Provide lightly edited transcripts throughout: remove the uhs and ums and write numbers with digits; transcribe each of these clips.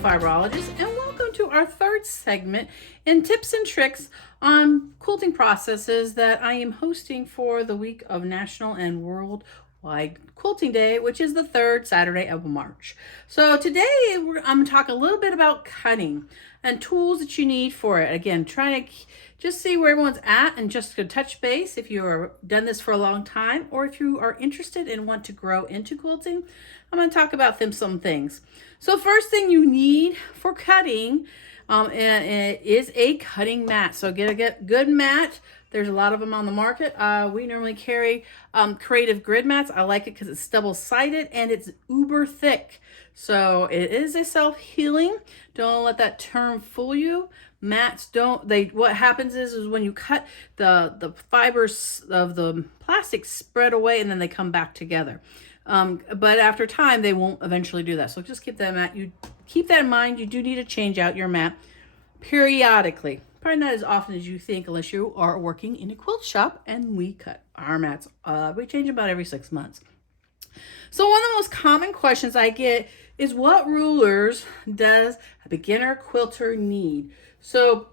fibrologist, and welcome to our third segment in tips and tricks on quilting processes that I am hosting for the week of National and Worldwide Quilting Day, which is the third Saturday of March. So today I'm going to talk a little bit about cutting and tools that you need for it. Again, trying to just see where everyone's at and just to touch base if you've done this for a long time or if you are interested and want to grow into quilting. I'm going to talk about some things. So first thing you need for cutting is a cutting mat. So get a good mat. There's a lot of them on the market. We normally carry creative grid mats. I like it because it's double-sided and it's uber thick. So it is a self-healing. Don't let that term fool you. Mats what happens is when you cut, the fibers of the plastic spread away and then they come back together. But after time, they won't eventually do that. So just keep that in mind. You do need to change out your mat periodically. Probably not as often as you think unless you are working in a quilt shop, and we cut our mats. We change them about every 6 months. So one of the most common questions I get is, what rulers does a beginner quilter need? So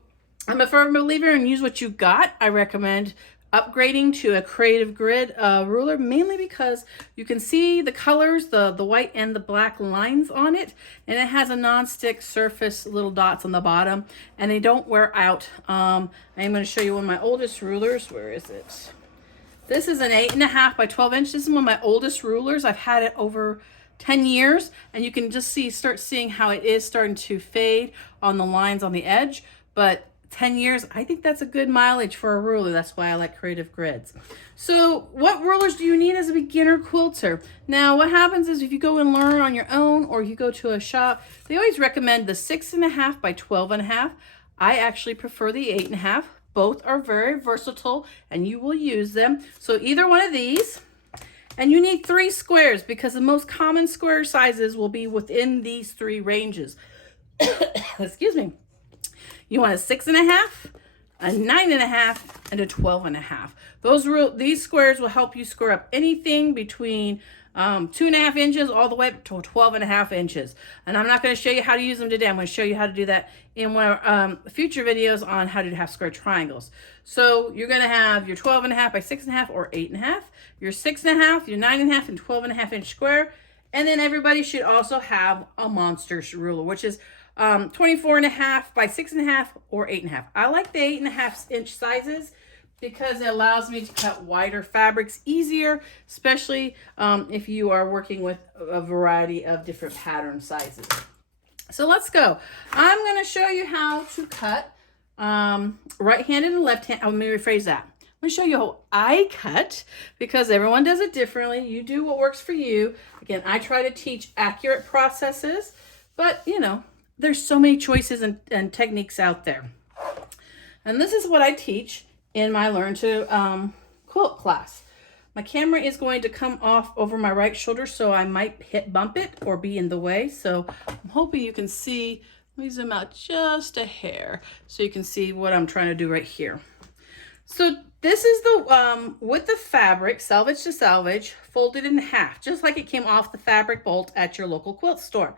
I'm a firm believer in use what you got. I recommend upgrading to a creative grid ruler, mainly because you can see the colors, the white and the black lines on it, and it has a non-stick surface, little dots on the bottom, and they don't wear out. I'm going to show you one of my oldest rulers. Where is it? This is an 8.5 by 12 inch. This is one of my oldest rulers. I've had it over 10 years, and you can just start seeing how it is starting to fade on the lines on the edge, but 10 years, I think that's a good mileage for a ruler. That's why I like creative grids. So what rulers do you need as a beginner quilter? Now, what happens is if you go and learn on your own or you go to a shop, they always recommend the 6.5 by 12.5. I actually prefer the 8.5. Both are very versatile and you will use them. So either one of these, and you need 3 squares because the most common square sizes will be within these 3 ranges. Excuse me. You want a 6.5, a 9.5, and a 12.5. These squares will help you square up anything between 2.5 inches all the way up to 12.5 inches. And I'm not going to show you how to use them today. I'm going to show you how to do that in one of future videos on how to have square triangles. So you're going to have your 12.5 by 6.5 or 8.5, your 6.5, your 9.5, and 12.5 inch square. And then everybody should also have a monster ruler, which is 24.5 by 6.5 or 8.5. I like the 8.5 inch sizes because it allows me to cut wider fabrics easier, especially if you are working with a variety of different pattern sizes. So let's go. I'm going to show you how to cut right-handed and left-handed. Let me rephrase that. I'm going to show you how I cut because everyone does it differently. You do what works for you. Again, I try to teach accurate processes, but you know, there's so many choices and techniques out there. And this is what I teach in my Learn to Quilt class. My camera is going to come off over my right shoulder, so I might bump it or be in the way. So I'm hoping you can see. Let me zoom out just a hair so you can see what I'm trying to do right here. So this is the with the fabric, salvage to salvage, folded in half, just like it came off the fabric bolt at your local quilt store.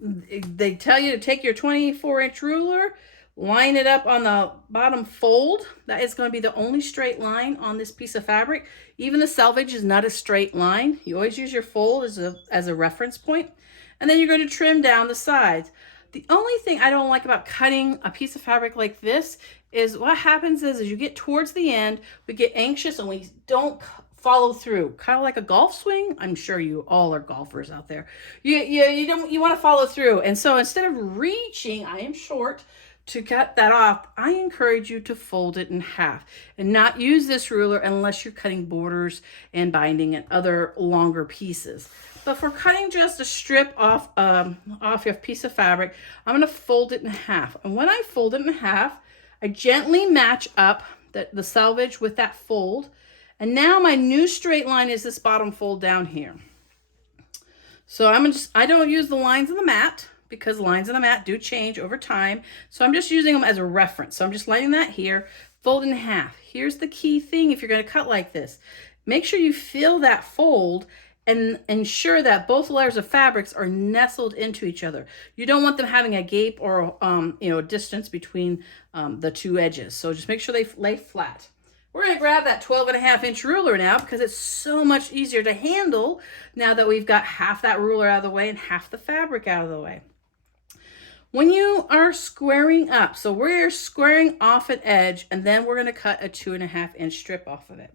They tell you to take your 24-inch ruler, line it up on the bottom fold. That is going to be the only straight line on this piece of fabric. Even the salvage is not a straight line. You always use your fold as a reference point. And then you're going to trim down the sides. The only thing I don't like about cutting a piece of fabric like this is what happens is as you get towards the end, we get anxious and we don't follow through, kind of like a golf swing. I'm sure you all are golfers out there. You want to follow through, and so instead of reaching, I am short, to cut that off, I encourage you to fold it in half and not use this ruler unless you're cutting borders and binding and other longer pieces. But for cutting just a strip off your piece of fabric, I'm going to fold it in half. And when I fold it in half, I gently match up the salvage with that fold. And now my new straight line is this bottom fold down here. So I don't use the lines on the mat because lines on the mat do change over time. So I'm just using them as a reference. So I'm just lining that here, fold in half. Here's the key thing if you're going to cut like this. Make sure you feel that fold and ensure that both layers of fabrics are nestled into each other. You don't want them having a gape or a distance between the two edges. So just make sure they lay flat. We're going to grab that 12.5-inch ruler now because it's so much easier to handle now that we've got half that ruler out of the way and half the fabric out of the way. When you are squaring up, so we're squaring off an edge and then we're going to cut a 2.5-inch strip off of it.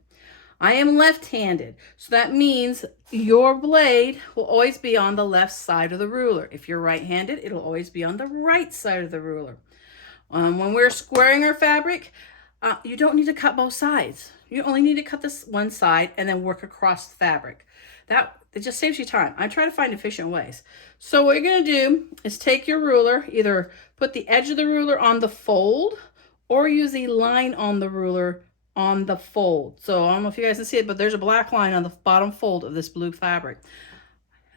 I am left-handed, so that means your blade will always be on the left side of the ruler. If you're right-handed, it'll always be on the right side of the ruler. When we're squaring our fabric, you don't need to cut both sides. You only need to cut this one side and then work across the fabric. It just saves you time. I try to find efficient ways. So what you're going to do is take your ruler, either put the edge of the ruler on the fold or use a line on the ruler on the fold. So I don't know if you guys can see it, but there's a black line on the bottom fold of this blue fabric.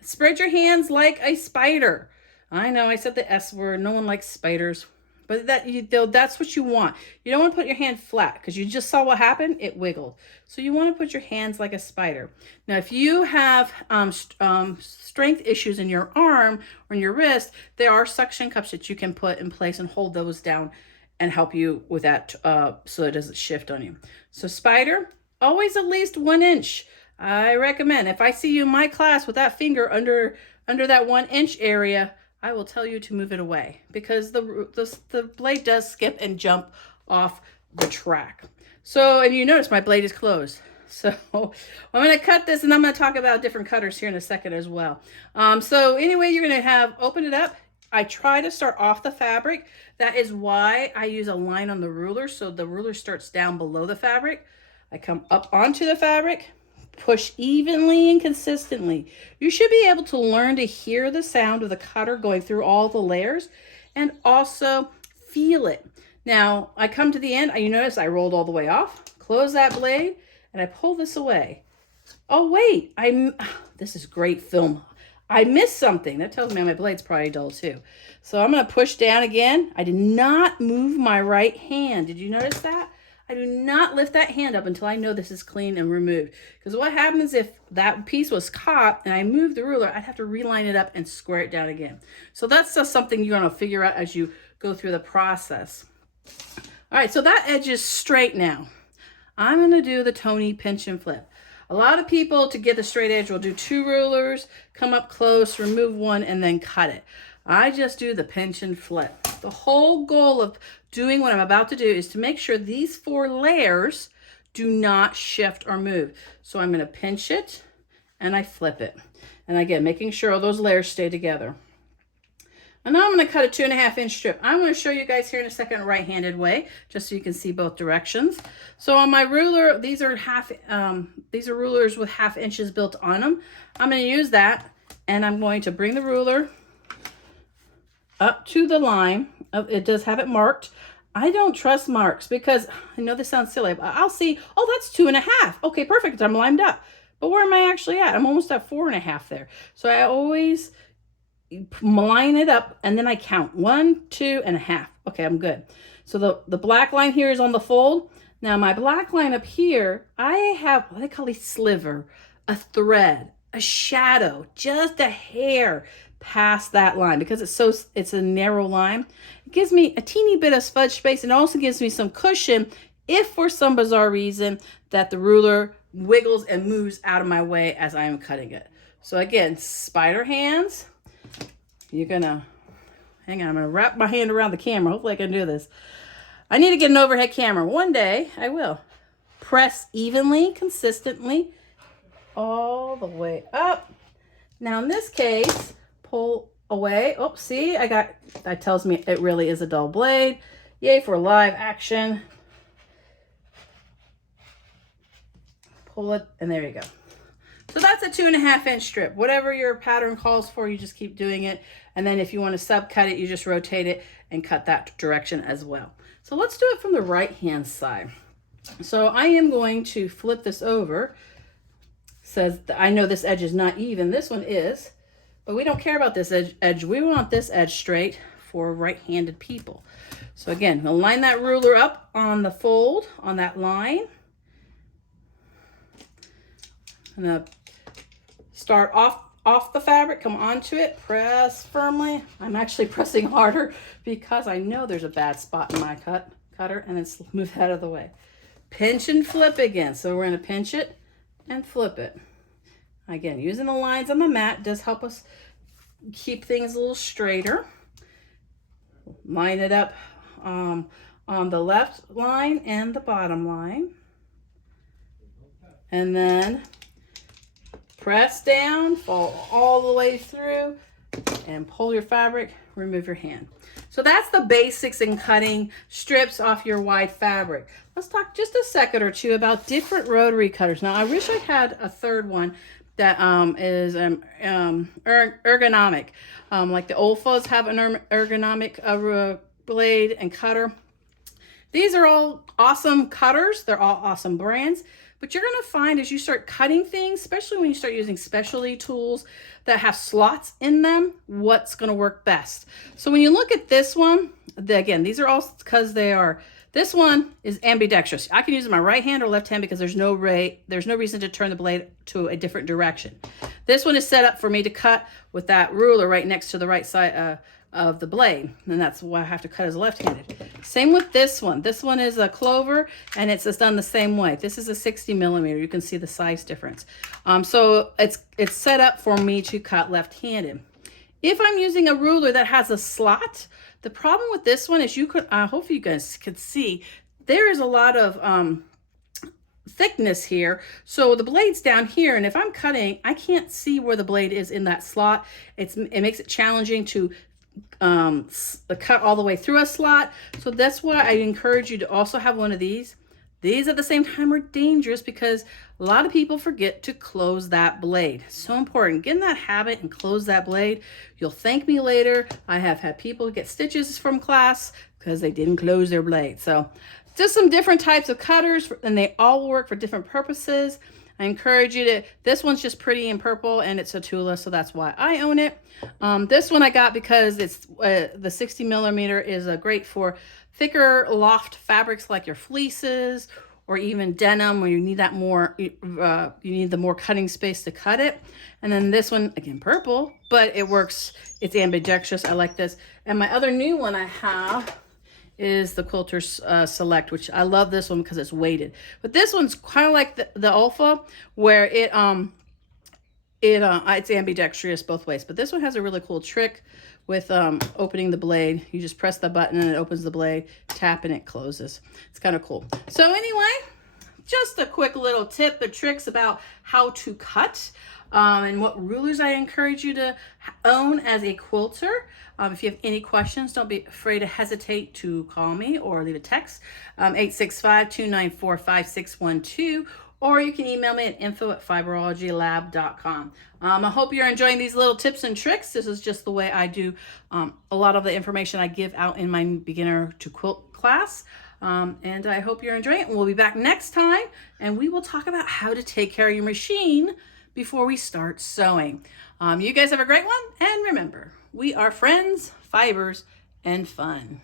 Spread your hands like a spider. I know I said the S word. No one likes spiders. But that's what you want. You don't want to put your hand flat because you just saw what happened. It wiggled. So you want to put your hands like a spider. Now, if you have strength issues in your arm or in your wrist, there are suction cups that you can put in place and hold those down and help you with that so it doesn't shift on you. So spider, always at least 1 inch. I recommend. If I see you in my class with that finger under that 1 inch area, I will tell you to move it away because the blade does skip and jump off the track. So, and you notice my blade is closed. So I'm going to cut this and I'm going to talk about different cutters here in a second as well. So anyway, you're going to open it up. I try to start off the fabric. That is why I use a line on the ruler. So the ruler starts down below the fabric. I come up onto the fabric. Push evenly and consistently. You should be able to learn to hear the sound of the cutter going through all the layers and also feel it. Now, I come to the end. You notice I rolled all the way off, close that blade, and I pull this away. Oh, wait. This is great film. I missed something. That tells me my blade's probably dull too. So I'm going to push down again. I did not move my right hand. Did you notice that? I do not lift that hand up until I know this is clean and removed. Because what happens if that piece was caught and I moved the ruler, I'd have to reline it up and square it down again. So that's just something you're going to figure out as you go through the process. All right, so that edge is straight now. I'm going to do the Tony pinch and flip. A lot of people, to get the straight edge, will do 2 rulers, come up close, remove one, and then cut it. I just do the pinch and flip. The whole goal of doing what I'm about to do is to make sure these 4 layers do not shift or move. So I'm going to pinch it and I flip it. And again, making sure all those layers stay together. And now I'm going to cut a 2.5-inch strip. I'm going to show you guys here in a second right-handed way, just so you can see both directions. So on my ruler, these are rulers with 1/2 inches built on them. I'm going to use that, and I'm going to bring the ruler up to the line. It does have it marked. I don't trust marks because I know this sounds silly, but I'll see, oh, that's 2.5. Okay, perfect. I'm lined up. But where am I actually at? I'm almost at 4.5 there. So I always line it up and then I count 1, 2.5. Okay, I'm good. So the black line here is on the fold. Now my black line up here, I have what I call a sliver, a thread, a shadow, just a hair past that line because it's a narrow line. It gives me a teeny bit of fudge space and also gives me some cushion if for some bizarre reason that the ruler wiggles and moves out of my way as I am cutting it. So again, spider hands. You're gonna, hang on, I'm gonna wrap my hand around the camera. Hopefully I can do this. I need to get an overhead camera. One day I will. Press evenly, consistently, all the way up. Now in this case, pull away. Oh, see, that tells me it really is a dull blade. Yay for live action. Pull it, and there you go. So that's a 2.5-inch strip. Whatever your pattern calls for, you just keep doing it. And then if you want to subcut it, you just rotate it and cut that direction as well. So let's do it from the right-hand side. So I am going to flip this over. Says, I know this edge is not even. This one is. But we don't care about this edge. We want this edge straight for right-handed people. So again, we'll line that ruler up on the fold, on that line. I'm going to Start off the fabric, come onto it, press firmly. I'm actually pressing harder because I know there's a bad spot in my cutter, and then move that out of the way. Pinch and flip again. So we're going to pinch it and flip it. Again, using the lines on the mat does help us keep things a little straighter. Line it up on the left line and the bottom line. And then press down, follow all the way through, and pull your fabric, remove your hand. So that's the basics in cutting strips off your wide fabric. Let's talk just a second or two about different rotary cutters. Now, I wish I had a third one that is ergonomic. Like the Olfas have an ergonomic blade and cutter. These are all awesome cutters. They're all awesome brands. But you're going to find as you start cutting things, especially when you start using specialty tools that have slots in them, what's going to work best. So when you look at this one, again, these are all because this one is ambidextrous. I can use it in my right hand or left hand because there's no reason to turn the blade to a different direction. This one is set up for me to cut with that ruler right next to the right side of the blade, and that's why I have to cut as left-handed. Same with this one. This one is a clover, and it's done the same way. This is a 60 millimeter. You can see the size difference. So it's set up for me to cut left-handed. If I'm using a ruler that has a slot, the problem with this one is hopefully you guys could see, there is a lot of thickness here. So the blade's down here, and if I'm cutting, I can't see where the blade is in that slot. It makes it challenging to cut all the way through a slot. So that's why I encourage you to also have one of these. These at the same time are dangerous because a lot of people forget to close that blade. So important. Get in that habit and close that blade. You'll thank me later. I have had people get stitches from class because they didn't close their blade. So just some different types of cutters, and they all work for different purposes. I encourage you to, this one's just pretty in purple, and it's a Tula, so that's why I own it. This one I got because it's the 60 millimeter is great for thicker loft fabrics like your fleeces or even denim, where you need that more, you need the more cutting space to cut it. And then this one, again, purple, but it works, it's ambidextrous. I like this. And my other new one I have is the Quilter Select, which I love this one because it's weighted. But this one's kind of like the Alpha, where it's ambidextrous both ways. But this one has a really cool trick with opening the blade. You just press the button and it opens the blade, tap and it closes. It's kind of cool. So anyway, just a quick little tip or tricks about how to cut. And what rulers I encourage you to own as a quilter. If you have any questions, don't be afraid to hesitate to call me or leave a text, 865-294-5612, or you can email me at info@fiberologylab.com. I hope you're enjoying these little tips and tricks. This is just the way I do a lot of the information I give out in my beginner to quilt class. And I hope you're enjoying it. We'll be back next time, and we will talk about how to take care of your machine before we start sewing. You guys have a great one, and remember, we are friends, fibers, and fun.